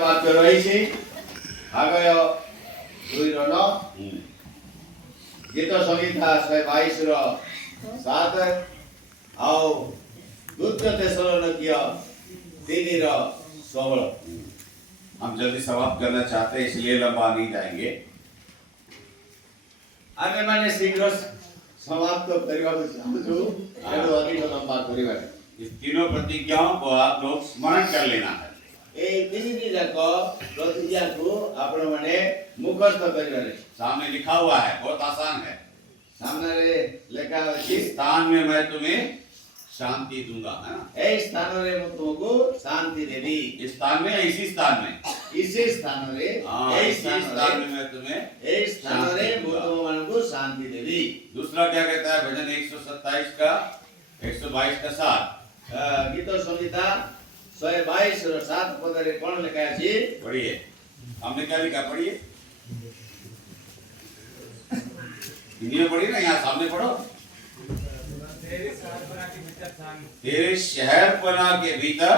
वाक्य रही आगय दुई रन गीत संहिता 122 7 आउ द्वितीय थेसलोनिकीय 3:16। हम जल्दी समाप्त करना चाहते हैं इसलिए लंबा नहीं जाएंगे। आमे माने शीघ्र समाप्त करबा चाहूछु एडो अधिक लंबा करिबा। इस तीनों प्रतिज्ञाओं को आप लोग स्मरण कर लेना है। ए तीन जाक प्रतिज्ञा को आपण माने मुखस्थ करिबा। सामने लिखा हुआ है, बहुत आसान है। सामने रे लिखा है इस स्थान में मैं तुम्हें शांति दूंगा, है ना? ए स्थान रे मैं तुमको शांति देवी। इस स्थान में, इसी स्थान में, इसी स्थान रे इसी स्थान में मैं तुम्हें ए स्थान रे मैं तुमको शांति देवी। दूसरा क्या कहता है? भजन 127 का 122 का 7 गीत संहिता 122 और 7 पद रे कौन लिखा है? पढ़िए। हमने क्या लिखा? पढ़िए, हिंदी में पढ़िए ना, यहाँ सामने पढ़ो। तेरे शहरपना के भीतर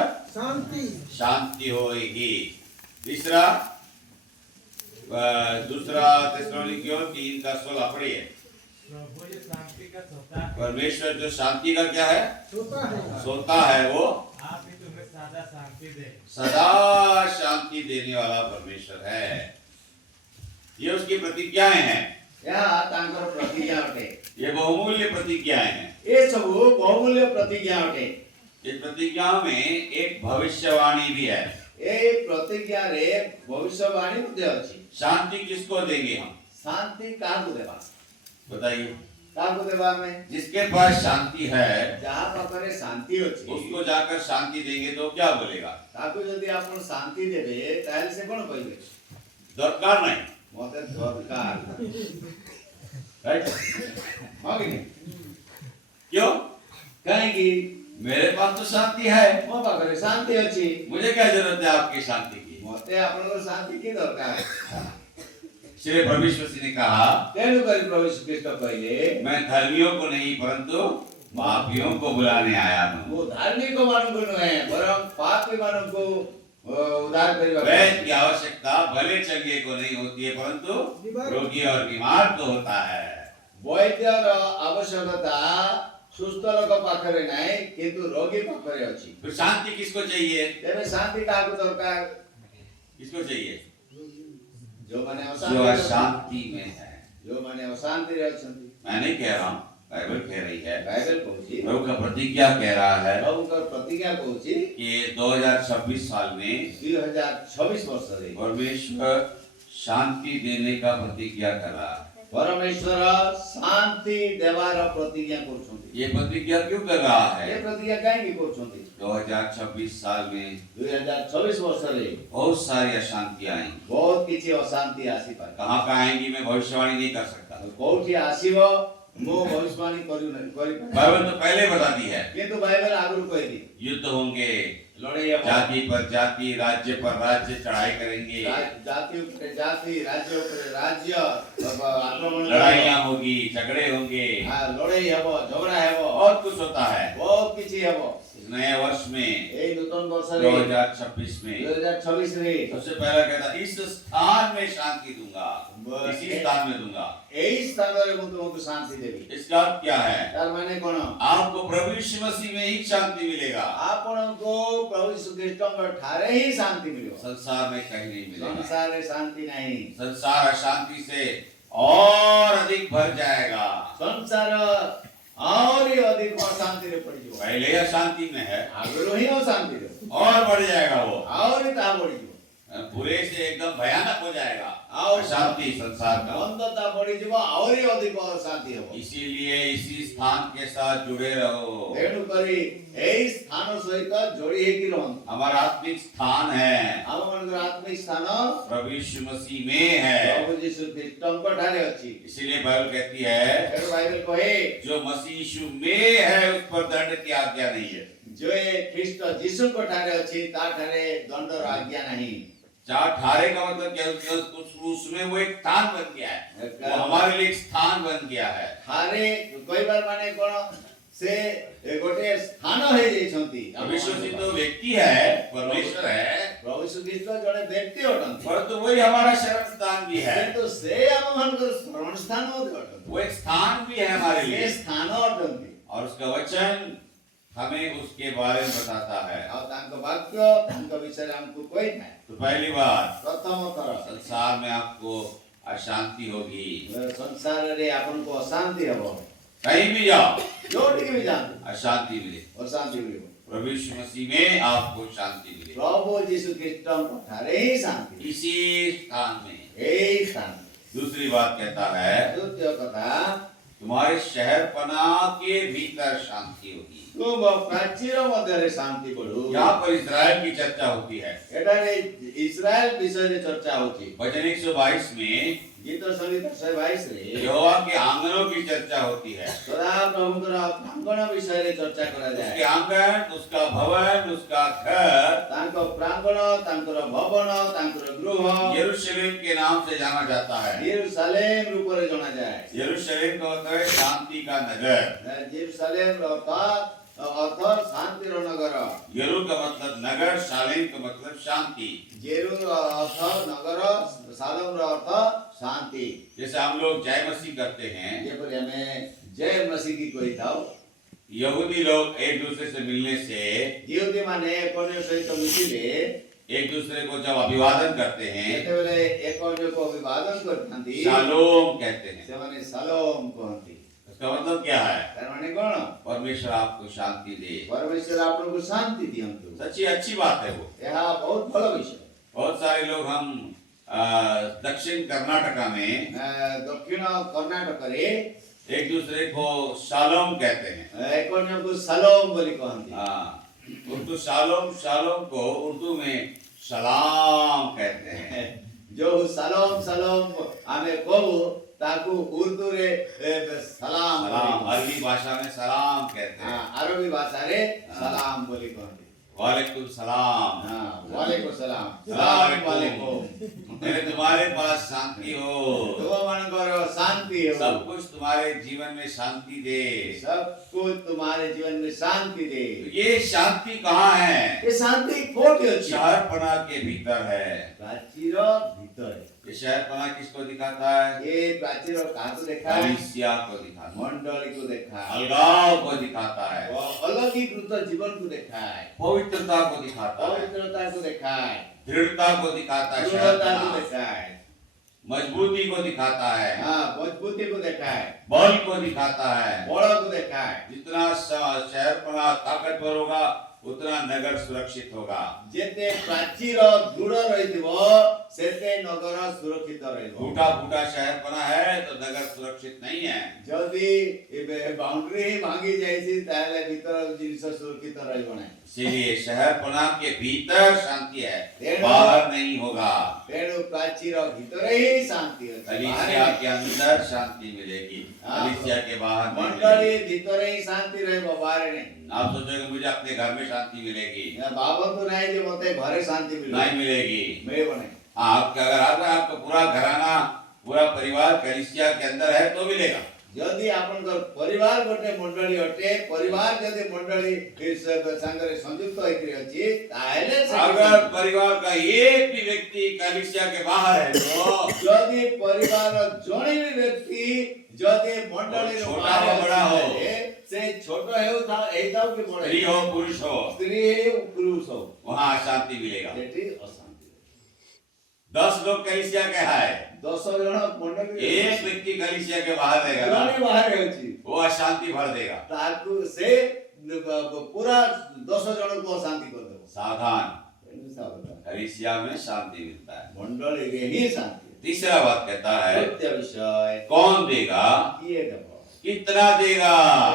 शांति होएगी। तीसरा दूसरा थेसलोनिकियों 3:16 पढ़िए। परमेश्वर जो शांति का क्या है? सोता है। वो सदा शांति देने वाला परमेश्वर है। ये उसकी प्रतिज्ञाएं हैं। यहाँ तांकर प्रतिज्ञा अटे। ये बहुमूल्य प्रतिज्ञाएं हैं। ये सब बहुमूल्य प्रतिज्ञा अटे। इस प्रतिज्ञा में एक भविष्यवाणी भी है। ये प्रतिज्ञा रे भविष्यवाणी बुद्धि अछि। शांति किसको देंगे हम? शांति काहू देबा? बताइए। काहू देबा में जिसके पास शांति है, जहाँ पाखरे शांति अछि, उसको जाकर शांति देंगे तो क्या बोलेगा? ताकू यदि आपण शांति देबे ताहले से कोन कहबे? दरकार नहीं, मते दरकार राइट? हां कि नहीं? क्यों? कहेंगी मेरे पास तो शांति है, मो पाखरे शांति अछि, मुझे क्या जरूरत है आपकी शांति की? मते आपनको शांति की दरकार है। श्री परमेश्वर ने कहा, तेनु करी प्रभु यीशु ख्रीष्ट कहले, मैं धर्मियों को नहीं परंतु पापियों को बुलाने आया हूँ। वो धार्मिक मानव को नहीं बरं पापी मानव को उद्धार करिबा। वैद्य की आवश्यकता भले चंगे को नहीं होती है परंतु रोगी और बीमार को होता है। वैद्यर आवश्यकता सुस्थ लोक पाखरे नहीं किंतु रोगी पाखरे अछि। फिर शांति किसको चाहिए? तेरे शांति काहू दरकार? किसको चाहिए? जो माने जो अशांति में है, जो माने अशांति रे अछंती। मैं नहीं कह रहा हूँ, बाइबल कह रही है। बाइबल कहूची, प्रभु का प्रतिज्ञा कह रहा है प्रभु का प्रतिज्ञा कहूची कि 2026 साल में 2026 वर्ष रे परमेश्वर शांति देने का प्रतिज्ञा कर रहा है। परमेश्वर शांति देवार प्रतिज्ञा करछंती। ये प्रतिज्ञा क्यों कर रहा है? ये प्रतिज्ञा काहे करछंती? 2026 साल में 2026 वर्ष रे बहुत सारी अशांति आई। बहुत किछि अशांति आसी पारे। कहाँ पे आएंगी मैं भविष्यवाणी नहीं कर सकता। कोठी आसीबो मो भविष्यवाणी करी बाइबल तो पहले बता दी है। किंतु बाइबल आगु कह दी युद्ध होंगे, लड़ाई जाति पर जाति, राज्य पर राज्य चढ़ाई करेंगे, जाति ऊपर जाति, राज्य ऊपर राज्य आक्रमण, लड़ाइयाँ होगी, झगड़े होंगे, लड़ाई हेबो, झगड़ा हेबो, बहुत कुछ होता है। बहुत किछि हेबो। नए वर्ष में ए नूतन वर्ष 2026 में 2026 रे सबसे पहला कहता इस स्थान में शांति दूंगा, इसी स्थान में दूंगा। एई स्थान रे मु तुमको शांति देबी। इसका अर्थ क्या है? तार माने कोन? आपको प्रभु यीशु मसीह में ही शांति मिलेगा। आपनको प्रभु यीशु ख्रीष्ट ठारे ही शांति मिलेगा। संसार में कहीं नहीं मिलेगा। संसार में शांति नहीं। संसार अशांति से और अधिक भर जाएगा। संसार और ही अधिक अशांति रे पड़ जाओ। पहले अशांति में है, आगे ही अशांति रे और बढ़ जाएगा वो, और ही ता बढ़ जाओ, पूरे से एकदम भयानक हो जाएगा और शांति संसार का। अंधता बढ़ी जीव और ही अधिक अशांति हो। इसीलिए इसी स्थान के साथ जुड़े रहो। तेणु करी एई स्थान सहित जोड़ी हे कि रहन। हमारा आत्मिक स्थान है, हम मन आत्मिक स्थान प्रभु यीशु मसीह में है, प्रभु यीशु ख्रीष्ट को ठारे अछि। इसीलिए बाइबल कहती है फिर बाइबल कहे जो मसीह यीशु में है उस पर दंड की आज्ञा नहीं है। जो ख्रीष्ट यीशु को ठारे अछि ता ठारे दंड र आज्ञा नहीं। चार ठारे का मतलब क्या? उसमें वो एक स्थान बन गया है, वो हमारे लिए एक स्थान बन गया है। ठारे कोई बार माने कोन से गोटे स्थान हे जेछंती। विश्वसित तो व्यक्ति है, परमेश्वर है, प्रभु यीशु ख्रीष्ट जड़े व्यक्ति अटंती परंतु वही हमारा शरण स्थान भी है। किंतु से आम मानकर शरण स्थान होते अटंती वो एक स्थान भी है हमारे से लिए, स्थान अटंती और उसका वचन हमें उसके बारे में बताता है। और तांको वाक्य तांको विषय रे हमको कोई नहीं तो पहली बात, प्रथम थर संसार में आपको अशांति होगी, संसार रे आपन को अशांति हबो कहीं भी जाओ जोटी भी जानते अशांति मिले। अशांति मिलिबो प्रभु यीशु मसीह में आपको शांति मिले, प्रभु यीशु ख्रीष्ट ठारे ही शांति इसी स्थान में। यही शांति दूसरी बात कहता है, द्वितीय कथा तुम्हारे शहरपना के भीतर शांति होगी। तुम प्राचीर मध्य शांति बढ़ू यहाँ पर इस्राएल की चर्चा होती है। एटारे इस्राएल विषय रे चर्चा होची वचन 122 में गीत संगीत 122 रे यहोवा के आंगनों की चर्चा होती है। सदा प्रभुकर प्रांगण विषय रे चर्चा करा उसके जाए आंगन, उसका भवन, उसका घर तांको प्रांगण तांकर भवन तांकर गृह यरूशलेम के नाम से जाना जाता है। यरूशलेम रूप रे जाना जाए यरूशलेम का मतलब है शांति का नगर। यरूशलेम अर्थ शांति रो नगर यरू का मतलब नगर, शालेम का मतलब शांति। जेरू अर्थ नगर सालम रो अर्थ शांति जैसे हम लोग जय मसीह करते हैं, ये पर हमें जय मसीह की कोई था यहूदी लोग एक दूसरे से मिलने से यहूदी माने कोने सहित मिसिले एक दूसरे को जब अभिवादन करते हैं ଯେତେବେଳେ ଏକ ଅନ୍ୟକୁ ଅଭିବାଦନ କରିଥାନ୍ତି शालोम कहते हैं। ସେମାନେ ସାଲୋମ କହନ୍ତି उसका मतलब क्या है? ତାର ମାନେ କଣ परमेश्वर आपको शांति दे। परमेश्वर ଆପଣଙ୍କୁ ଶାନ୍ତି ଦିଅନ୍ତୁ सच्ची अच्छी बात है वो। ଏହା ବହୁତ ଭଲ ବିଷୟ बहुत सारे लोग हम दक्षिण कर्नाटका में ଦକ୍ଷିଣ କର୍ଣ୍ଣାଟକରେ एक दूसरे को शालोम कहते हैं। ଏକ ଅନ୍ୟକୁ ସାଲୋମ ବୋଲି କହନ୍ତି उर्दू शालोम, शालोम को उर्दू में सलाम कहते हैं। ଯୋଉ ସାଲୋମ ସାଲୋମ ଆମେ କହୁ ତାକୁ ଉର୍ଦ୍ଦୁରେ ସଲାମ सलाम अरबी भाषा में सलाम कहते हैं। ଆରବୀ ଭାଷାରେ ସଲାମ ବୋଲି କହନ୍ତି वालेकुम सलाम। वालेकुम सलाम सलाम वालेकुम मेरे तुम्हारे पास शांति हो, तुमମାନଙ୍କର शांति हो सब कुछ तुम्हारे जीवन में शांति दे। सब कुछ तुम्हारे जीवन में शांति दे तो ये शांति कहाँ है? ये शांति कोठी अछि शहरपना के भीतर है। प्राचीर भीतर ये शहरपना किसको दिखाता है? ये प्राचीर काको देखा है कलीसिया को दिखाता है, मंडली को देखा है अलगाव को दिखाता है, वो अलगीकृत जीवन को देखा है पवित्रता को दिखाता है, पवित्रता को देखा है दृढ़ता को दिखाता है, दृढ़ता को शहरपना देखा है मजबूती को दिखाता है, मजबूती को देखा है बल को दिखाता है। बल को देखा है जितना शहरपना ताकतवर होगा उतना नगर सुरक्षित होगा। जेते प्राचीर दृढ़ रहिथिबो सेते नगर सुरक्षित रहिबो फूटा फूटा शहरपना है तो नगर सुरक्षित नहीं है। जदि बाउंड्री भांगी जाइछि ताले भीतर जिनिस सुरक्षित रहिबो नै इसीलिए शहरपना के भीतर शांति है, तेणु- बाहर नहीं होगा। तेणु प्राचीर भीतर ही शांति अछि कलीसिया के अंदर शांति मिलेगी, कलीसिया के बाहर नहीं मंडली मिलेगी। भीतर ही शांति रहिबो बाहर नै आप सोचोगे मुझे अपने घर में शांति मिलेगी, भावंतु नै जे मते घरे शांति नहीं मिले मिलेगी। मिलेबो नै आपका अगर आपका पूरा घराना, पूरा परिवार कलीसिया के अंदर है तो मिलेगा। जदि आपनकर परिवार गोटे मंडली अटे परिवार जदि मंडली संगरे संयुक्त होइकरी अछि ताहेले अगर परिवार का एक भी व्यक्ति कलीसिया के बाहर है तो जदि परिवार जणे भी व्यक्ति जदि मंडली रो छोटा हो, बड़ा हो, से छोटो हेउ था एताउ के बड़े स्त्री हो पुरुष हो, स्त्री हो पुरुष हो वहाँ शांति मिलेगा। सेठी अशांति 10 लोग कलीसिया के है, 10 जण मंडली एक व्यक्ति कलीसिया के बाहर रहेगा ना, जणे बाहर हेउची वो अशांति भर देगा। ताकू से पूरा 10 जण को शांति कर देबो सावधान, सावधान कलीसिया में शांति मिलता है। मंडली रे ही शांति तीसरा बात कहता है, सत्य विषय कौन देगा, किए देबो कितना देगा।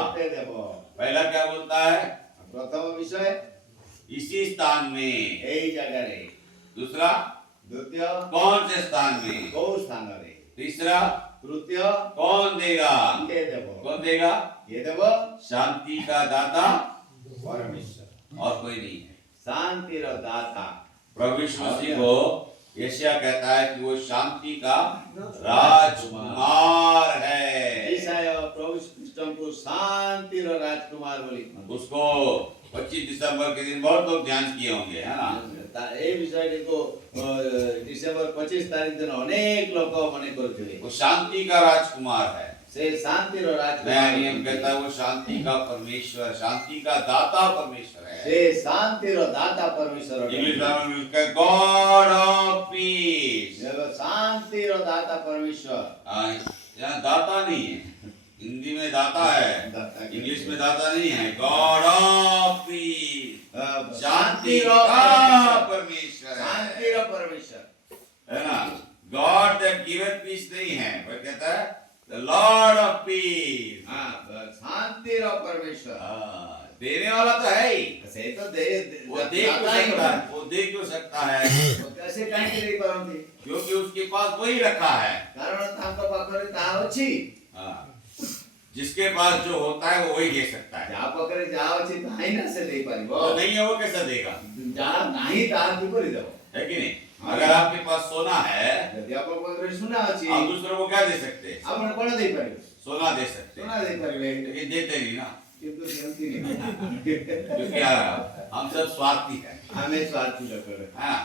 केते देबो पहला क्या बोलता है? प्रथम विषय इसी स्थान में। एई जगह रे दूसरा द्वितीय कौन से स्थान में। को स्थान रे तीसरा तृतीय कौन देगा, किए देबो कौन देगा? ये देबो शांति का दाता परमेश्वर और कोई नहीं है। शांति रो दाता प्रभु यीशु मसीह को यशायाह कहता है कि वो शांति का राजकुमार है। ईसाया प्रभु कृष्ण को शांति रो राजकुमार बोली उसको 25 दिसंबर के दिन बहुत लोग ध्यान किए होंगे, है ना? এই বিষয়টিକୁ ডিসেম্বর 25 তারিখ দিନ ଅନେକ ଲୋକ ମନେ କରୁଥିଲେ। वो शांति का राजकुमार है। ସେ ଶାନ୍ତିର नया ରାଜକୁମାର। नियम कहता है वो शांति का परमेश्वर, शांति का दाता परमेश्वर है। ସେ ଶାନ୍ତିର ଦାତା ପରମେଶ୍ୱର इंग्लिश ଅଟନ୍ତି। में मिलकर गॉड ऑफ पीस। ଶାନ୍ତିର ଦାତା ପରମେଶ୍ୱର। यहाँ दाता नहीं है, हिंदी में दाता है, दाता। इंग्लिश में दाता नहीं है। गॉड ऑफ पीस, शांति ଶାନ୍ତିର का ପରମେଶ୍ୱର। परमेश्वर है, ଶାନ୍ତିର ପରମେଶ୍ୱର। है ना? गॉड दैट गिवन पीस नहीं है, वो कहता है द लॉर्ड ऑफ पीस। ଶାନ୍ତିର ପରମେଶ୍ୱର। देने वाला तो है ही, ସେ ତ वो दे क्यों सकता है, वो दे क्यों सकता है? ସେ କାହିଁକି ଦେଇପାରନ୍ତି? क्योंकि उसके पास वही रखा है। କାରଣ ତାଙ୍କ ପାଖରେ ତାହା ଅଛି। हाँ, जिसके पास जो होता है वो वही दे सकता है। ଯାହା ପାଖରେ ଯାହା ଅଛି ତାହା ହିଁ ନା ସେ ଦେଇପାରିବ। तो नहीं है वो कैसे ଦେगा? ଯାହା ନାହିଁ ତାହା କିପରି ଦେବ? है कि नहीं? अगर आपके पास सोना है, ଯଦି ଆପଣଙ୍କ ପାଖରେ ସୁନା ଅଛି आप दूसरों को क्या दे सकते हैं? ଆପଣ କଣ ଦେଇପାରିବେ? सोना दे सकते ସୁନା हैं, ଦେଇପାରିବେ लेकिन देते नहीं ना, କିନ୍ତୁ ଦିଅନ୍ତିନି। क्योंकि हम सब स्वार्थी हैं, ଆମେ ସ୍ୱାର୍ଥୀ ଲୋକ। है ना?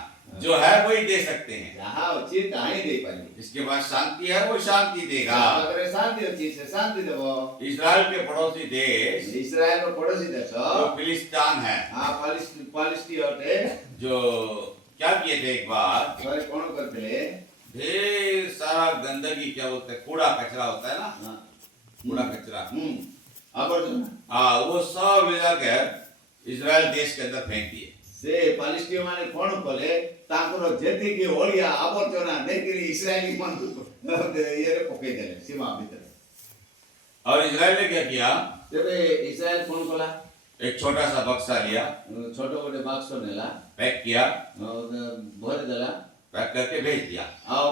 जो है वही दे सकते हैं। ଯାହା ଅଛି ତାହା ହିଁ ଦେଇପାରିବେ। जिसके पास शांति है वो शांति देगा। ଯାହା ପାଖରେ ଶାନ୍ତି ଅଛି ସେ ଶାନ୍ତି ଦେବ। इस्राएल के पड़ोसी देश ଇସ୍ରାଏଲର ପଡୋଶୀ ଦେଶ जो फिलिस्तीन है, ପାଲିଷ୍ଟି ଅଟେ। जो क्या किए थे एक बार, ଥରେ କଣ କରିଥିଲେ? ढेर सारा गंदगी, क्या बोलते हैं, कूड़ा कचरा होता है ना, कूड़ा कचरा, ଆବର୍ଜନା हाँ, वो सब ले जाकर इस्राएल देश के अंदर फेंक दिए। ସେ ପାଲିଷ୍ଟିୟ ମାନେ କଣ କଲେ? ତାଙ୍କର ଯେତିକି ଅଳିଆ ଆବର୍ଜନା ନେଇକିରି ଇସ୍ରାଏଲି ମାନଙ୍କୁ ଇଏରେ ପକେଇଦେଲେ ସୀମା ଭିତରେ। और इस्राएल ने क्या किया? ତେବେ ଇସ୍ରାଏଲ କଣ କଲା? एक छोटा सा बक्सा लिया, ଛୋଟ ଗୋଟେ ବାକ୍ସ ନେଲା, पैक किया, ଭରିଦେଲା पैक करके भेज दिया। ଆଉ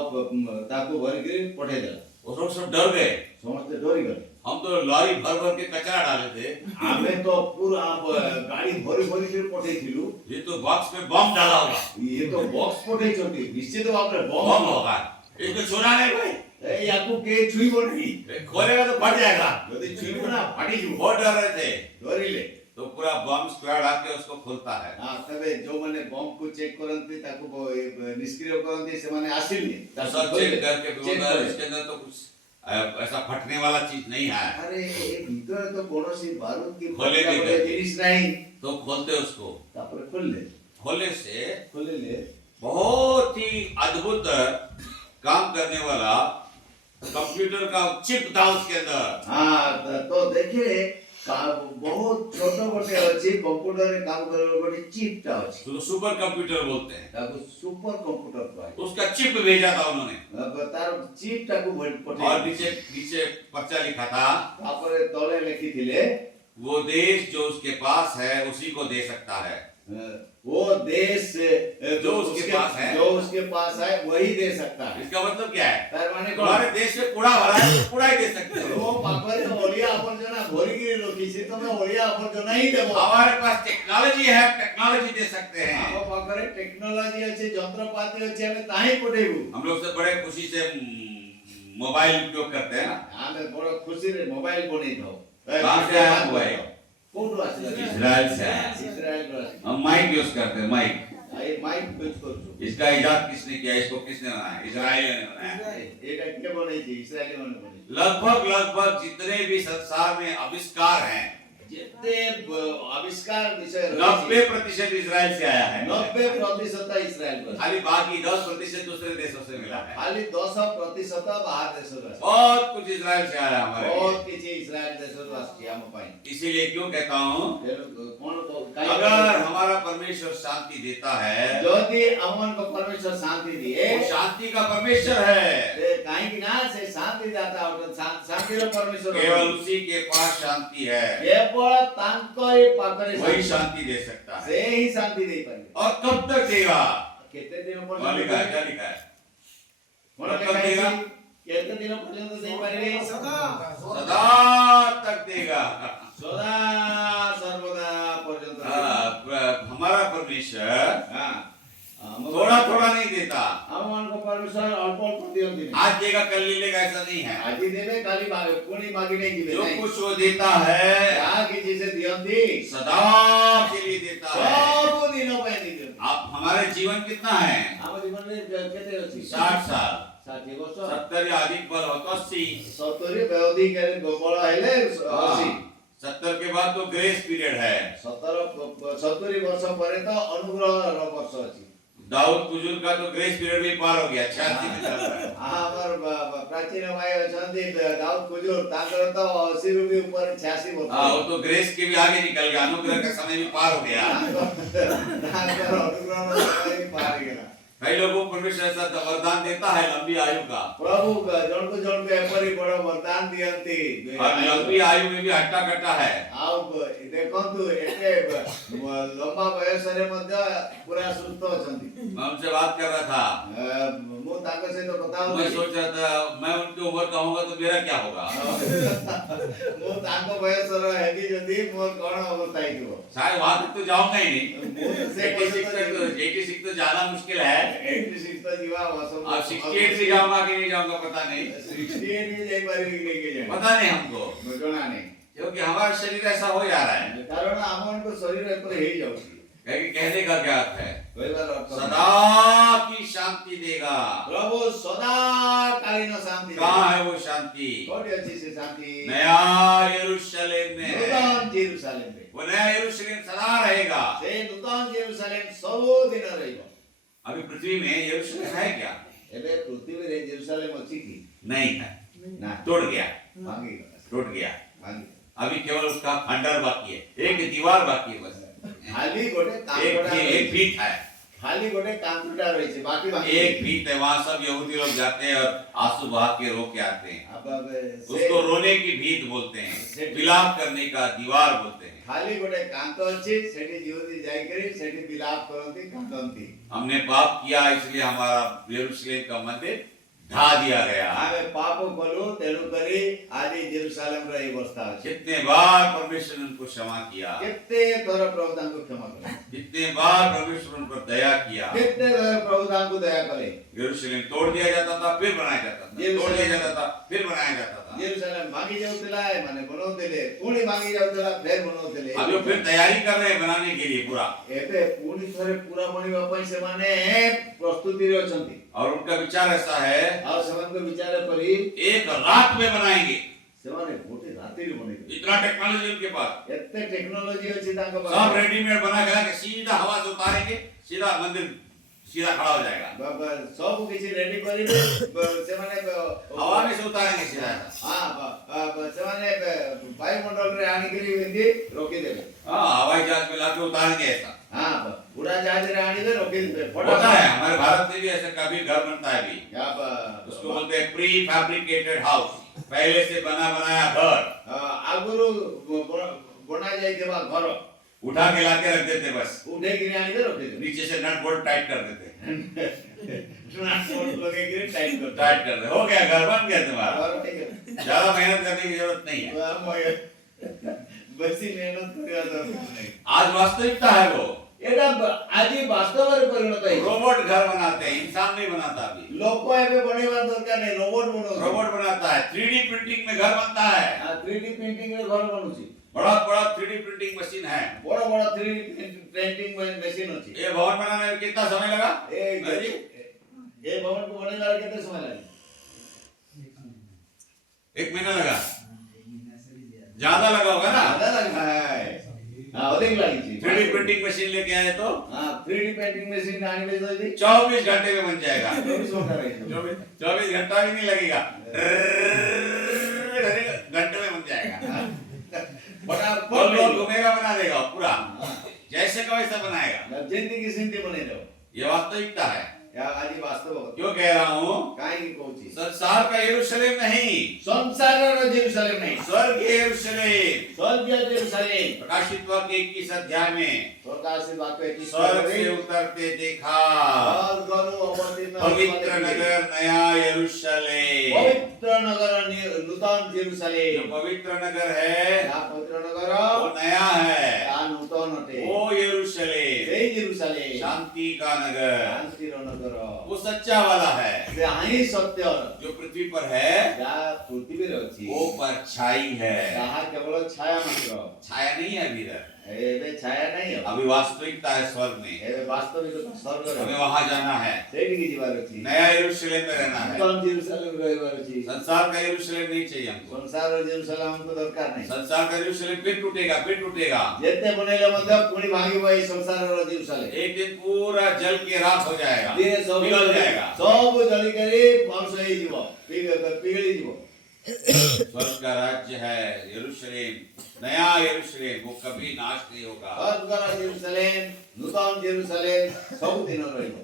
ତାକୁ ଭରିକିରି ପଠେଇଦେଲା। वो लोग सब डर गए। ସମସ୍ତେ ଡରିଗଲେ। हम तो लॉरी भर भर के कचरा डाले थे, ଆମେ ତ ପୁରା ଗାଡି ଭରି ଭରିକିରି ପଠେଇଥିଲୁ। ये तो बॉक्स में बम डाला होगा, ଇଏ ତ ବକ୍ସ ପଠେଇଛନ୍ତି, ନିଶ୍ଚିତ ଭାବରେ बम ବମ୍ होगा, इसको छूना नहीं भाई, ୟାକୁ କେହି ଛୁଇଁବ ନାହିଁ। खोलेगा तो फट जाएगा। ଯଦି ଛୁଇଁବ ନା ଫାଟିଯିବ। बहुत डर रहे थे, ଡରିଲେ। तो पूरा बम स्क्वाड आके उसको खोलता है। ତେବେ ଯୋଉମାନେ ବମ୍ କୁ ଚେକ୍ କରନ୍ତି, ତାକୁ ନିଷ୍କ୍ରିୟ କରନ୍ତି, ସେମାନେ ଆସିଲେ तो सब चेक करके बोलता है, इसके अंदर तो कुछ ऐसा फटने वाला चीज नहीं है, ଆରେ ଏ ଭିତରେ ତ କୌଣସି ବାରୁଦ କି ଖୋଲି ଫଟା ଦେଇଛନ୍ତି। ଜିନିଷ ନାହିଁ। तो खोलते उसको, ତାପରେ ଖୋଲିଲେ। खोलने से ଖୋଲିଲେ बहुत ही अद्भुत काम करने वाला कंप्यूटर का चिप था उसके अंदर। ତ ଦେଖିଲେ ବହୁତ ଛୋଟ ଗୋଟେ ଅଛି, କମ୍ପ୍ୟୁଟରରେ କାମ କରିବା ଗୋଟେ ଚିପ୍ ଟା ଅଛି। तो सुपर कंप्यूटर बोलते हैं, ତାକୁ ସୁପର କମ୍ପ୍ୟୁଟର କୁହାଯାଏ। उसका चिप भेजा था उन्होंने, ତାର ଚିପ୍ ଟାକୁ और ପଠେଇ नीचे नीचे पर्चा लिखा था, ତାପରେ ତଳେ ଲେଖିଥିଲେ वो देश जो उसके पास है उसी को दे सकता है। वो देश जो उसके पास है, जो उसके पास है वही दे सकता है। इसका मतलब क्या है? तार माने तुम्हारे देश में कूड़ा भरा है, तो कूड़ा ही दे सकते हो। वो पाखरे ओलिया आवर्जना भरिगिरी रखिछि, तमे ओलिया आवर्जना ही देबो। हमारे पास टेक्नोलॉजी है, टेक्नोलॉजी दे सकते हैं। हम पाखरे टेक्नोलॉजी अछि, यंत्रपाति अछि, हमें ताही पठेबू। हम लोग से बड़े खुशी से मोबाइल उपयोग करते हैं ना। हमें बड़ा खुशी रे मोबाइल बनै दो। कहाँ से आया मोबाइल? कोन आछि? इजराइल से आया। इजराइल रो आछि। हम माइक यूज करते हैं, माइक। आई माइक यूज करछु। इसका इजाद किसने किया? इसको किसने बनाया? इजराइल ने बनाया। एटा के बनै छी? इजराइल माने बनै छी। लगभग जितने भी संसार में आविष्कार हैं, जितने आविष्कार विषय 90% इजराइल से आया है। 90% इजराइल को। खाली बाकी 10% दूसरे देशों से मिला है। खाली 10% बाहर देशों से। बहुत कुछ इजराइल से आया हमारे बहुत लिए। किसी इजराइल देशों से आछि हम पाई। इसीलिए क्यों कहता हूँ, कौन को अगर हमारा परमेश्वर शांति देता है, यदि अमन को परमेश्वर शांति दिए, वो शांति का परमेश्वर है। से काहे कि ना से शांति दाता और शांति रो परमेश्वर केवल उसी के पास शांति है, केवल तांकरे पाखरे वही शांति दे सकता है। से ही शांति दे पाए। और कब तक देगा? कितने दिनों पर वहाँ लिखा है, क्या लिखा है? कौन कब लिखा है? देगा? कितने दिनों पर्यंत दे पाएंगे? सदा तक देगा। सदा सर्वदा पर्यंत। हमारा परमेश्वर हाँ, हम थोड़ा थोड़ा नहीं देता। ଆମମାନଙ୍କୁ ପରମେଶ୍ୱର ଅଳ୍ପ ଅଳ୍ପ ଦିଅନ୍ତି ନାହିଁ। आज देगा कल ले लेगा ऐसा नहीं है। ଆଜି ଦେବେ କାଲି ପୁଣି ମାଗି ନେଇ ଯିବେ जो ନାହିଁ। कुछ वो देता है ଯାହା କିଛି ସେ ଦିଅନ୍ତି सदा के लिए देता है। ସବୁ ଦିନ ପାଇଁ ଦିଅନ୍ତି। आप हमारे जीवन कितना है? ଆମ ଜୀବନରେ କେତେ ଅଛି? 60 साल, 60 ବର୍ଷ। 70 या अधिक बल हो तो 80। 70 ଅଧିକ ବଳ ହେଲେ 80। 70 के बाद तो ग्रेस पीरियड है। 70 ବର୍ଷ ପରେ ତ ଅନୁଗ୍ରହର ବର୍ଷ ଅଛି। दाऊद बुजुर्ग का तो ग्रेस पीरियड भी पार हो गया, 86 में चल रहा है। ଆମର ପ୍ରାଚୀନ ଭାଇ ଅଛନ୍ତି ଦାଉଦ କୁଜୁର, ତାଙ୍କର ତ 80 ରୁ ବି ଉପରେ 86 ବର୍ଷ। हाँ, वो तो ग्रेस के भी आगे निकल गया, अनुग्रह का समय भी पार हो गया। ତାଙ୍କର ଅନୁଗ୍ରହର ସମୟ ବି ପାର ହେଇଗଲା। कई लोगों को परमेश्वर ऐसा वरदान देता है लंबी आयु का, ପ୍ରଭୁ ଜଣକୁ ଜଣକୁ ଏପରି ବଡ଼ ବରଦାନ ଦିଅନ୍ତି। और लंबी आयु में भी हट्टा कट्टा है। ଆଉ ଦେଖନ୍ତୁ ଏତେ ଲମ୍ବା ବୟସରେ ମଧ୍ୟ ପୁରା ସୁସ୍ଥ ଅଛନ୍ତି। मैं उनसे बात कर रहा था, ମୁଁ ତାଙ୍କ ସହିତ କଥା मैं ହଉଥିଲି। सोच रहा था मैं उनकी उम्र का होगा तो मेरा क्या होगा। ମୁଁ ତାଙ୍କ ବୟସର ହେବି ଯଦି ମୋର କଣ ଅବସ୍ଥା ହେଇଥିବ। शायद वहां तक तो जाऊंगा ही नहीं। ମୁଁ ତ ସେ 86 तक जाना मुश्किल है। 86 ତ ଯିବା ଅସମ୍ଭବ। अब 68 से जाऊंगा कि नहीं जाऊंगा पता नहीं, 68 ବି ଯାଇପାରିବି କି ନାହିଁ କେଜାଣି। पता नहीं हमको, ଜଣା ନାହିଁ। क्योंकि हमारा शरीर ऐसा हो जा रहा है। କାରଣ ଆମମାନଙ୍କ ଶରୀର ଏପରି ହେଇଯାଉଛି। कहने का क्या अर्थ है? କହିବାର ଅର୍ଥ सदा की शांति देगा। ପ୍ରଭୁ ସଦା କାଳୀନ ଶାନ୍ତି कहाँ है वो शांति? କୋଉଠି ଅଛି ସେ ଶାନ୍ତି? नया यरूशलेम में है। ନୂତନ ଜେରୁସାଲେମରେ। वो नया यरूशलेम सदा रहेगा। ସେ ନୂତନ ଜେରୁସାଲେମ ସବୁଦିନ ରହିବ। अभी पृथ्वी में यरूशलेम है क्या? ଏବେ ପୃଥିବୀରେ ଜେରୁସାଲେମ ଅଛି କି? नहीं है, ନା, टूट गया, ଭାଙ୍ଗିଗଲା। टूट गया। ଭାଙ୍ଗିଗଲା। अभी केवल उसका खंडर बाकी है, एक दीवार बाकी है बस। ଖାଲି ଗୋଟେ एक କାନ୍ଥଟା एक ରହିଛି। भीत है, ଖାଲି ଗୋଟେ କାନ୍ଥଟା ରହିଛି, ବାକି ବାକି एक भीत है। वहां सब यहूदी लोग जाते हैं और आंसू बहा के रो के आते हैं। अब उसको रोने की भीत बोलते हैं, विलाप करने का दीवार बोलते हैं। ଖାଲି ଗୋଟେ କାନ୍ଥ ଅଛି, ସେଠି ଯିହୁଦୀ ଯାଇକରି ସେଠି ବିଲାପ କରନ୍ତି, କାନ୍ଦନ୍ତି। हमने पाप किया इसलिए हमारा यरूशलेम का मंदिर ढा दिया गया। ଆମେ ପାପ କଲୁ, ତେଣୁ କରି ଆଜି ଜେରୁସାଲେମର ଏହି ଅବସ୍ଥା ଅଛି। कितने बार परमेश्वर ने उनको क्षमा किया, କେତେ ଥର ପ୍ରଭୁ ତାଙ୍କୁ କ୍ଷମା କଲେ, कितने बार परमेश्वर उन पर दया किया। କେତେ ଥର ପ୍ରଭୁ ତାଙ୍କୁ ଦୟା କଲେ। यरूशलेम तोड़ दिया जाता था फिर बनाया जाता था, तोड़ दिया जाता था फिर बनाया जाता था। ଜେରୁସାଲେମ ଭାଙ୍ଗି ଯାଉଥିଲା, ଏମାନେ ବନଉଥିଲେ, ପୁଣି ଭାଙ୍ଗି ଯାଉଥିଲା, ଫେର ବନଉଥିଲେ। अब जो फिर तैयारी कर रहे हैं बनाने के लिए पूरा, ଏବେ ପୁଣି ଥରେ ପୁରା ବନିବା ପାଇଁ ସେମାନେ ପ୍ରସ୍ତୁତିରେ ଅଛନ୍ତି। और उनका विचार ऐसा है ଆଉ ସେମାନଙ୍କ ବିଚାର କରି एक रात में बनाएंगे। ସେମାନେ ଗୋଟେ ରାତିରେ ବନେଇବେ। इतना टेक्नोलॉजी उनके पास, ଏତେ ଟେକ୍ନୋଲୋଜି ଅଛି ତାଙ୍କ सब ପାଖରେ। रेडीमेड बना गया कि सीधा हवा से उतारेंगे, सीधा मंदिर सीधा खड़ा हो जाएगा। ସବୁ କିଛି ରେଡି କରିବେ। ସେମାନେ हवा में से उतारेंगे सीधा। ସେମାନେ ବାୟୁମଣ୍ଡଳରେ ଆଣିକରି ଏମିତି ରଖିଦେବେ। हाँ, हवाई जहाज में लाके उतारेंगे ऐसा। उड़ाजहाजରେ आଣିବେ, ରଖିଦେବେ। होता है हमारे भारत में भी ऐसा, कभी घर बनता है अभी, उसको उसको बोलते हैं प्री फैब्रिकेटेड हाउस, पहले से बना बनाया घर ଆଗରୁ ବନା ଯାଇଥିବା ଘର उठा के लाके रख देते, बस ଉଠେଇକିରି ଆଣିବେ, ରଖିଦେବେ। नीचे से नट बोल्ट टाइट कर देते, ट्रांसपोर्ट लगेगी, टाइट कर टाइट कर दे, हो गया, घर बन गया तुम्हारा। घर ठीक है। ज्यादा मेहनत करने की जरूरत नहीं है। बेसी मेहनत କରିବା ଦରକାର ନାହିଁ। आज वास्तविकता है वो, ଏଟା ଆଜି ବାସ୍ତବରେ ପରିଣତ ହେଇଛି। रोबोट घर बनाते हैं, इंसान नहीं बनाता अभी। ଲୋକ ଏବେ ବନେଇବା ଦରକାର ନାହିଁ, ରୋବୋଟ ବନଉଛି। रोबोट बनाता है, 3D प्रिंटिंग में घर बनता है। 3D ପ୍ରିଣ୍ଟିଂ ରେ ଘର ବନୁଛି। बड़ा बड़ा 3D प्रिंटिंग मशीन है। ବଡ଼ ବଡ଼ 3D ପ୍ରିଣ୍ଟିଂ ମେସିନ ଅଛି। ये भवन बनाने में कितना समय लगा? ଏ ଭବନ କୁ ବନେଇବାରେ କେତେ ସମୟ ଲାଗେ? 1 महीना लगा, ज्यादा लगा होगा ना। ज्यादा लगा है। ଅଧିକ ଲାଗିଛି। 3D प्रिंटिंग मशीन लेके आए तो 3D ପ୍ରିଣ୍ଟିଂ ମେସିନ ଆଣିବେ ଯଦି 24 घंटे में बन जाएगा। 24 ଘଣ୍ଟା ଲାଗିବ। 24 घंटा भी नहीं लगेगा, घंटे में बन जाएगा। और लोग घूमेगा, बना देगा पूरा, जैसे का वैसा बनाएगा। ଯେମିତି କି ସେମିତି ବନେଇଦେବ। ये वास्तविकता है। ଆଜି ବାସ୍ତବ क्यों कह रहा हूँ? କାହିଁକି କହୁଛି? संसार का यरूशलेम नहीं, ସଂସାରର ଜେରୁସାଲେମ ନାହିଁ, स्वर्ग के यरूशलेम। ସ୍ୱର୍ଗୀୟ ଜେରୁସାଲେମ। प्रकाशित वाक्य 21 अध्याय में ପ୍ରକାଶିତ ବାକ୍ୟ स्वर्ग से उतरते देखा। ସ୍ୱର୍ଗରୁ ଅବତୀର୍ଣ୍ଣ पवित्र नगर नया यरूशलेम। पवित्र नगर नूतन जेरूशलेम जो पवित्र नगर है या पवित्र नगर वो नया है, या नूतन अटे वो यरूशलेम सेई जेरूशलेम शांति का नगर, शांतिर नगर वो सच्चा वाला है। से हाई सत्य जो पृथ्वी पर है या पृथ्वी रे अछि वो परछाई है, ताहा केवल छाया मात्र छाया नहीं है अभी तक। एबे छाया नहीं है अभी वास्तविकता है स्वर्ग में, एबे वास्तविक स्वर्ग हमें रे वहां जाना है, सेठी की जीवार अछि नया यरूशलेम में रहना है। नूतन जेरूशलेम रहबार अछि संसार का यरूशलेम नहीं चाहिए हमको। संसार जेरूशलेम हमको दरकार नहीं संसार का यरूशलेम फिर टूटेगा, फिर टूटेगा। जेते बनेले मध्य पुणी भागिबो ए संसार रो जेरूशलेम एक दिन पूरा जल के राख हो जाएगा, धीरे सब पिघल जाएगा। सब जली करी ध्वंस होई जीवो पिघली जीवो स्वर्ग का राज्य है यरूशलेम, नया यरूशलेम, वो कभी नाश नहीं होगा। स्वर्ग जेरूशलेम नूतन जेरूशलेम सब दिन रहइबो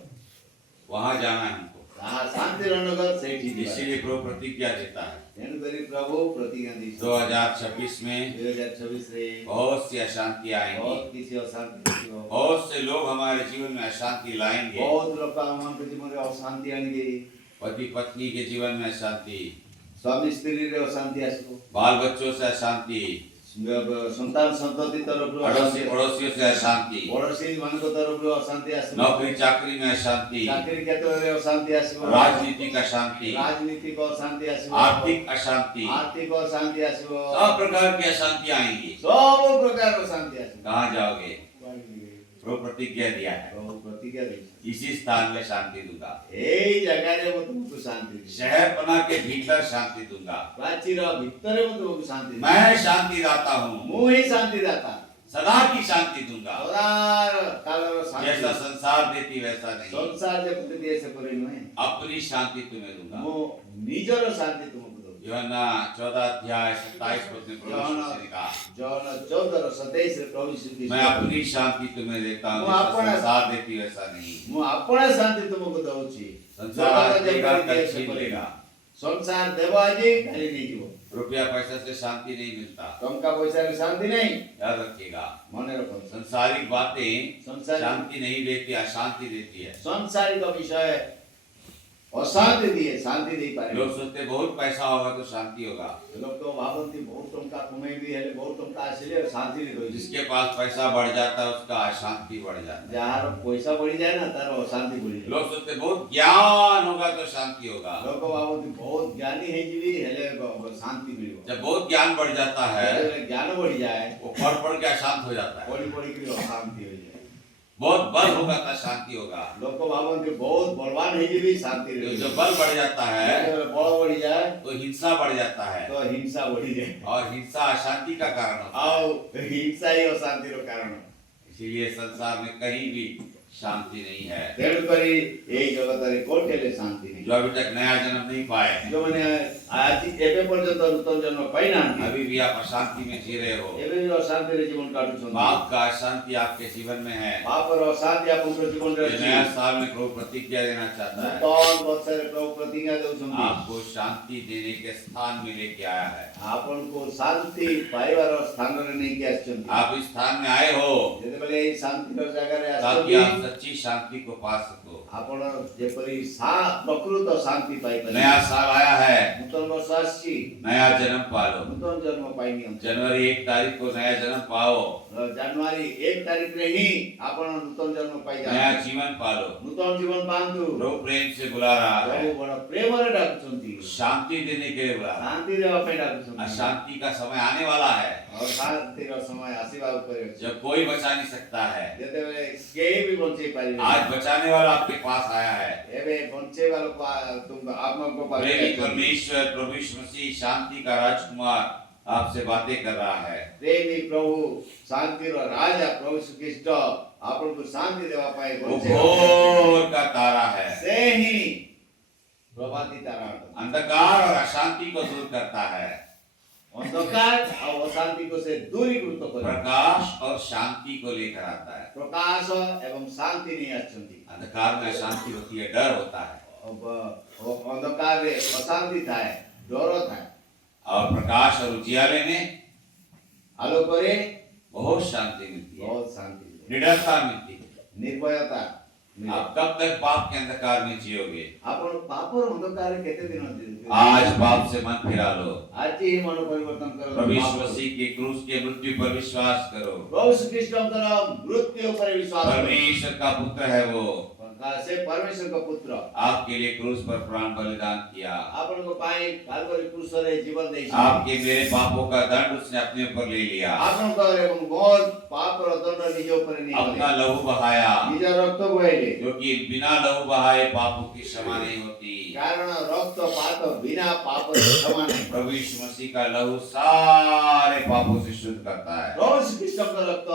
वहां जाना है हमको, आ शांति नगर सेठी जीवार इसीलिए प्रभु प्रतिज्ञा देता है। तेनु करी प्रभु प्रतिज्ञा दी 2026 में 2026 रे बहुत सी अशांति आएंगी, बहुत किसी अशांति थियो बहुत से लोग हमारे जीवन में अशांति लाएंगे। बहुत लोग हम जीवन में अशांति आएंगे पति पत्नी के जीवन में अशांति, स्वामी स्त्री रे अशांति आसबो बाल बच्चों से अशांति, संतान संतति तरफ पड़ोसी पड़ोसियों से अशांति, पड़ोसी मान को तरफ अशांति आसबो नौकरी चाकरी में अशांति, चाकरी क्षेत्र रे अशांति आसबो राजनीतिक अशांति, राजनीतिक अशांति आसबो आर्थिक अशांति, आर्थिक अशांति आसबो सब प्रकार की अशांति आएंगी। सब प्रकार अशांति आसबो कहाँ जाओगे? प्रभु प्रतिज्ञा दिया है, प्रभु प्रतिज्ञा दी इसी स्थान में शांति दूंगा, एई जगह रे वो तुमको शांति दी शहर बना के भीतर शांति दूंगा। प्राचीर भितर वो तुमको शांति दी मैं शांति दाता हूँ, मु ही शांति दाता सदा की शांति दूंगा। सदा कालर जैसा शांति संसार देती वैसा नहीं, संसार जे प्रति ऐसे करे नहे अपनी शांति तुम्हें दूंगा। मु निजर शांति तुमको दो यूहन्ना 14 अध्याय 27 पद में प्रभु यीशु ने कहा, जौन 14:27 रे प्रभु यीशु मैं अपनी शांति तुम्हें देता हूँ, वो जैसा अपना- संसार देती वैसा नहीं। मु आपण शांति तुमको दउची संसार देगा कल छीन लेगा, संसार देबो आजी खाली नहीं जीवो रुपया पैसा से शांति नहीं मिलता, टंका पैसा रे शांति नहीं याद रखिएगा। मने रखो संसारिक बातें संसार शांति नहीं देती, अशांति देती है। संसारिक विषय अशांति दिए शांति नहीं पारे लोग सोचते बहुत पैसा होगा तो शांति होगा, लोग तो भावंती बहुत टंका कमाई हेले बहुत टंका आसिले शांति नहीं रही जिसके पास पैसा बढ़ जाता है उसका अशांति बढ़ जाता है। जहाँ पैसा बढ़ी जाए ना तार अशांति बढ़ी जाए लोग सोचते बहुत ज्ञान होगा तो शांति होगा, लोग भावंती बहुत ज्ञानी है जीवी हेले शांति मिलिबो जब बहुत ज्ञान बढ़ जाता है हेले ज्ञान बढ़ी जाए वो पढ़ पढ़ के अशांत हो जाता है। पढ़ी पढ़ी के अशांति हो जाए बहुत बल होगा तो शांति होगा, लोग भावंती बहुत बलवान है जीवी शांति तो रही जब बल बढ़ जाता है बल बढ़ी जाए तो हिंसा बढ़ जाता है, तो हिंसा बढ़ी जाए और हिंसा अशांति का कारण होता है। आओ हिंसा ही अशांति रो कारण इसीलिए संसार में कहीं भी शांति नहीं है। तेणु करी एई जगत रे कोठेले शांति नहीं जो अभी तक नया जन्म नहीं पाए, जो माने आज एबे पर्यंत नूतन जन्म पाइना अभी भी आप अशांति में जी रहे हो, एबे भी अशांति रे जीवन काटु छन पाप का अशांति आपके जीवन में है। पाप रो अशांति आपन जीवन रे ये नया साल में प्रभु प्रतिज्ञा देना चाहता है, नूतन बत्सर प्रभु प्रतिज्ञा देउ छन आपको शांति देने के स्थान में लेके आया है। आपन को शांति पाइबार स्थान रे नहीं के आछन आप इस स्थान में आए हो जेते बेले एई शांति रो जगह रे ताकि आछन आप सच्ची शांति को पा सको। आपन जेपरी प्रकृत शांति पाई पारे नया साल आया है, नूतन वर्ष आसी नया जन्म पालो। नूतन जन्म पाइनी जनवरी 1 तारीख को नया जन्म पाओ, जनवरी 1 तारिख रे ही आपन नूतन जन्म पाई नया जाए जीवन पालो। नूतन जीवन पांतु प्रभु प्रेम से बुला रहा है, प्रभु बड़ा प्रेम रे डाकुछंती शांति देने के लिए बुला रहा है। शांति रे अपे डाकुछंती अशांति का समय आने वाला है और शांति रो समय आसीबा ऊपर जब कोई बचा नहीं सकता है। जेते बेले केही भी बंचे पाइबे आज बचाने वाला आपके पास आया है। एबे बंचे वालो तुम आत्मा को पावे प्रेमी परमेश्वर प्रभु यीशु मसीह शांति का राजकुमार आपसे बातें कर रहा है। प्रेमी प्रभु शांति रो राजा प्रभु यीशु ख्रीष्ट आपन को शांति देवा पाए वो बंचे भोर का तारा है, से ही प्रभाती तारा अंधकार और अशांति को दूर करता है, अंधकार और अशांति को से दूरीकृत करे प्रकाश और शांति को लेकर आता है। प्रकाश एवं शांति नहीं आछंती अंधकार में अशांति होती है, डर होता है, अब अंधकार रे अशांति थाए डर थाए और प्रकाश और उजियाले में आलो करे बहुत शांति मिलती है, बहुत शांति निडरता मिलती है। निर्भयता आप कब तक पाप के अंधकार में जियोगे? आपण पापर अंधकार केते दिन आज पाप से मन फिरा लो। आज ही मन परिवर्तन करो। प्रभु यीशु मसीह के क्रूस के मृत्यु पर विश्वास करो। प्रभु यीशु ख्रीष्टଙ୍କର मृत्यु पर विश्वास करो। परमेश्वर का पुत्र है वो, से परमेश्वर का पुत्र आपके लिए क्रूस पर प्राण बलिदान किया। आपनको पाए कालवरी क्रूसरे जीवन देइछि। आपके मेरे पापों का दंड उसने अपने ऊपर ले लिया। आपनको एवं मोर पाप र दंड निज ऊपर नहीं अपना लहू बहाया, निज रक्त बहाइले, क्योंकि बिना लहू बहाए पापों की क्षमा नहीं होती। कारण रक्त पाप बिना पाप क्षमा नहीं। प्रभु यीशु मसीह का लहू सारे पापों से शुद्ध करता है। प्रभु यीशु ख्रीष्टଙ୍କର रक्त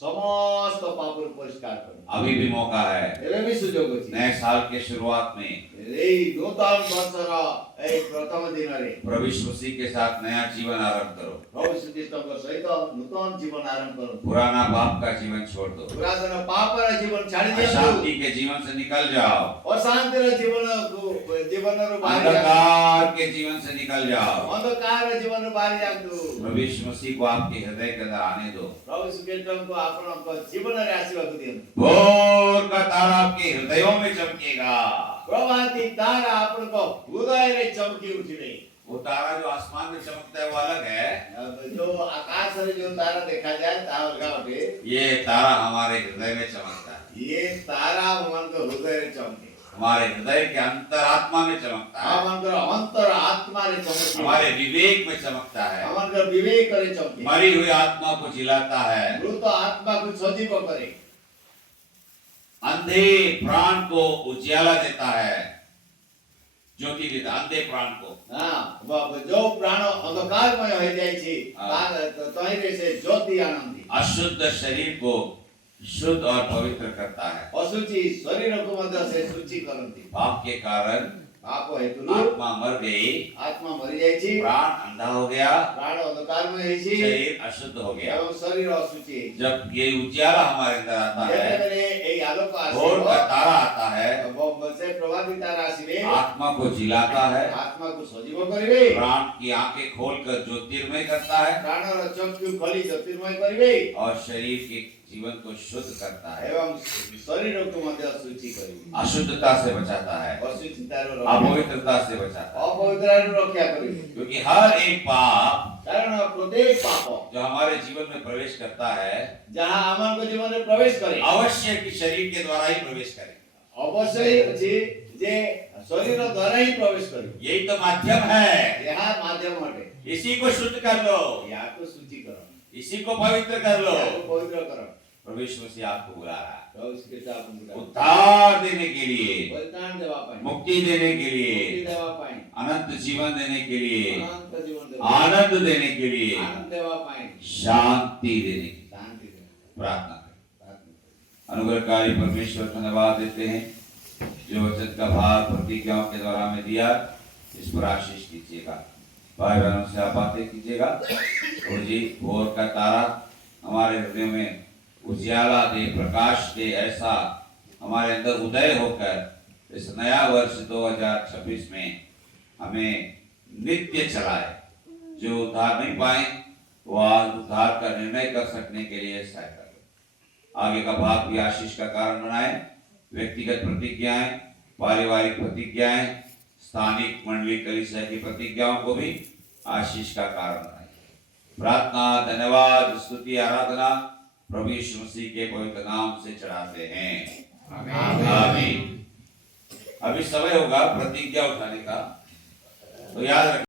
समस्त पापରୁ परिष्कार करे। अभी भी मौका है, ଏବେ ବି ସୁଯୋଗ ଅଛି। नए साल के शुरुआत में ଏଇ ନୂତନ ବର୍ଷର ଏଇ ପ୍ରଥମ ଦିନରେ प्रभु यीशु मसीह के साथ नया जीवन आरंभ करो। प्रभु यीशु ख्रीष्टଙ୍କ ସହିତ ନୂତନ ଜୀବନ ଆରମ୍ଭ କରନ୍ତୁ। पुराना पाप का जीवन छोड़ दो, ପୁରାତନ ପାପର ଜୀବନ ଛାଡ଼ି ଦିଅନ୍ତୁ। अशांति के जीवन से निकल जाओ, ଅଶାନ୍ତିର ଜୀବନରୁ ବାହାରି ଯାଆନ୍ତୁ। अंधकार के जीवन से निकल जाओ। ଅନ୍ଧକାର ଜୀବନରୁ ବାହାରି ଯାଆନ୍ତୁ। प्रभु यीशु मसीह को आपके हृदय के अंदर आने दो। प्रभु यीशु ख्रीष्टଙ୍କୁ ଆପଣଙ୍କ ଜୀବନରେ ଆସିବାକୁ ଦିଅନ୍ତୁ। भोर का तारा आपके हृदयों में चमकेगा। प्रभाती तारा ଆପଣଙ୍କ ହୃଦୟରେ ଚମକି ଉଠିବେ। वो तारा जो आसमान में चमकता है वो अलग है, जो आकाशରେ जो तारा ଦେଖାଯାଏ ତାହା ଅଲଗା ଅଟେ। ये तारा हमारे हृदय में चमकता है। ये तारा हमମାନଙ୍କ ହୃଦୟରେ ଚମକେ। हमारे हृदय के अंतरात्मा में चमकता है, हमଙ୍କର ଅନ୍ତର ଆତ୍ମାରେ ଚମକେ। हमारे विवेक में चमकता है, हमଙ୍କର ବିବେକରେ ଚମକେ। मरी हुई आत्मा को जिलाता है, ମୃତ ଆତ୍ମାକୁ ସଜୀବ କରେ। अंधे प्राण को उजियाला देता है, ज्योति देता अंधे प्राण को। जो प्राण अंधकारमय हो ଯାଇଛି तहिरे से ज्योति आनंदी। अशुद्ध शरीर को शुद्ध और पवित्र करता है। अशुचि शरीरको ମଧ୍ୟ से शुचि करନ୍ତି। पाप के कारण पाप हेतु आत्मा मर गई, आत्मा मरि ଯାଇଛି। प्राण अंधा हो गया, प्राण अंधकारमय ହେଇଛି। शरीर अशुद्ध हो गया। एवं शरीर अशुचि ହେଇଛି। जब ये उजियाला हमारे अंदर आता है, ଯେତେବେଳେ ଏଇ ଆଲୋକ भोर ଆସିବ का तारा आता है, से प्रभाती तारा ଆସିବେ आत्मा को जिलाता है, आत्माକୁ ସଜୀବ କରିବେ। प्राण की आंखें खोलकर ज्योतिर्मय करता है प्राणର ଚକ୍ଷୁ ଖୋଲି ଜ୍ୟୋତିର୍ମୟ କରିବେ और शरीर के जीवन को शुद्ध करता है, ଏବଂ ଶରୀରକୁ ମଧ୍ୟ ଶୁଚି କରିବେ। अशुद्धता से बचाता है, ଅଶୁଚିତାରୁ अपवित्रता से बचाता है। अपवित्रରୁ ରକ୍ଷା କରିବେ। क्योंकि हर एक पाप କାରଣ ପ୍ରତ୍ୟେକ ପାପ जो हमारे जीवन में प्रवेश करता है, ଯାହା ଆମଙ୍କ ଜୀବନରେ ପ୍ରବେଶ କରେ अवश्य कि शरीर के द्वारा ही प्रवेश करे। ଅବଶ୍ୟ ଅଛି ଯେ ଶରୀର ଦ୍ୱାରା ହିଁ ପ୍ରବେଶ କରିବ। यही तो माध्यम है, ଏହା ମାଧ୍ୟମ ଅଟେ। इसी को शुद्ध कर लो, ଏହାକୁ ଶୁଚି କର, इसी को पवित्र कर लो। ଏହାକୁ ପବିତ୍ର କର। प्रभु यीशु मसीह आपको बुला रहा है ପ୍ରଭୁ ଶ୍ରୀଖ୍ରୀଷ୍ଟ ଆପଣଙ୍କୁ उद्धार देने के लिए, ପରିତ୍ରାଣ ଦେବା ପାଇଁ, मुक्ति देने के ମୁକ୍ତି लिए, ଦେବା ପାଇଁ, अनंत जीवन देने के लिए, ଅନନ୍ତ ଜୀବନ ଦେବା ପାଇଁ, आनंद देने के लिए, ଆନନ୍ଦ ଦେବା ପାଇଁ, शांति देने की ଶାନ୍ତି ଦେବା ପାଇଁ। प्रार्थना करें। ପ୍ରାର୍ଥନା କର। अनुग्रहकारी परमेश्वर धन्यवाद देते हैं जो वचन का भार प्रतिज्ञाओं के द्वारा हमें दिया, इस पर आशीष कीजिएगा। भाई बहनों से आप बातें कीजिएगा और जी भोर का तारा हमारे हृदय में उजियाला दे, प्रकाश दे, ऐसा हमारे अंदर उदय होकर इस नया वर्ष 2026 में हमें नित्य चलाए। जो उद्धार नहीं पाए वो आज उद्धार का निर्णय कर सकने के लिए सहायता करें। आगे का भाग भी आशीष का कारण बनाए। व्यक्तिगत प्रतिज्ञाएं, पारिवारिक प्रतिज्ञाएं, स्थानिक मंडली कलीसिया की प्रतिज्ञाओं को भी आशीष का कारण बनाए। प्रार्थना, धन्यवाद, स्तुति, आराधना प्रभु यीशु मसीह के पवित्र नाम से चढ़ाते हैं। आमीन। अभी समय होगा प्रतिज्ञा उठाने का, तो याद रखिए।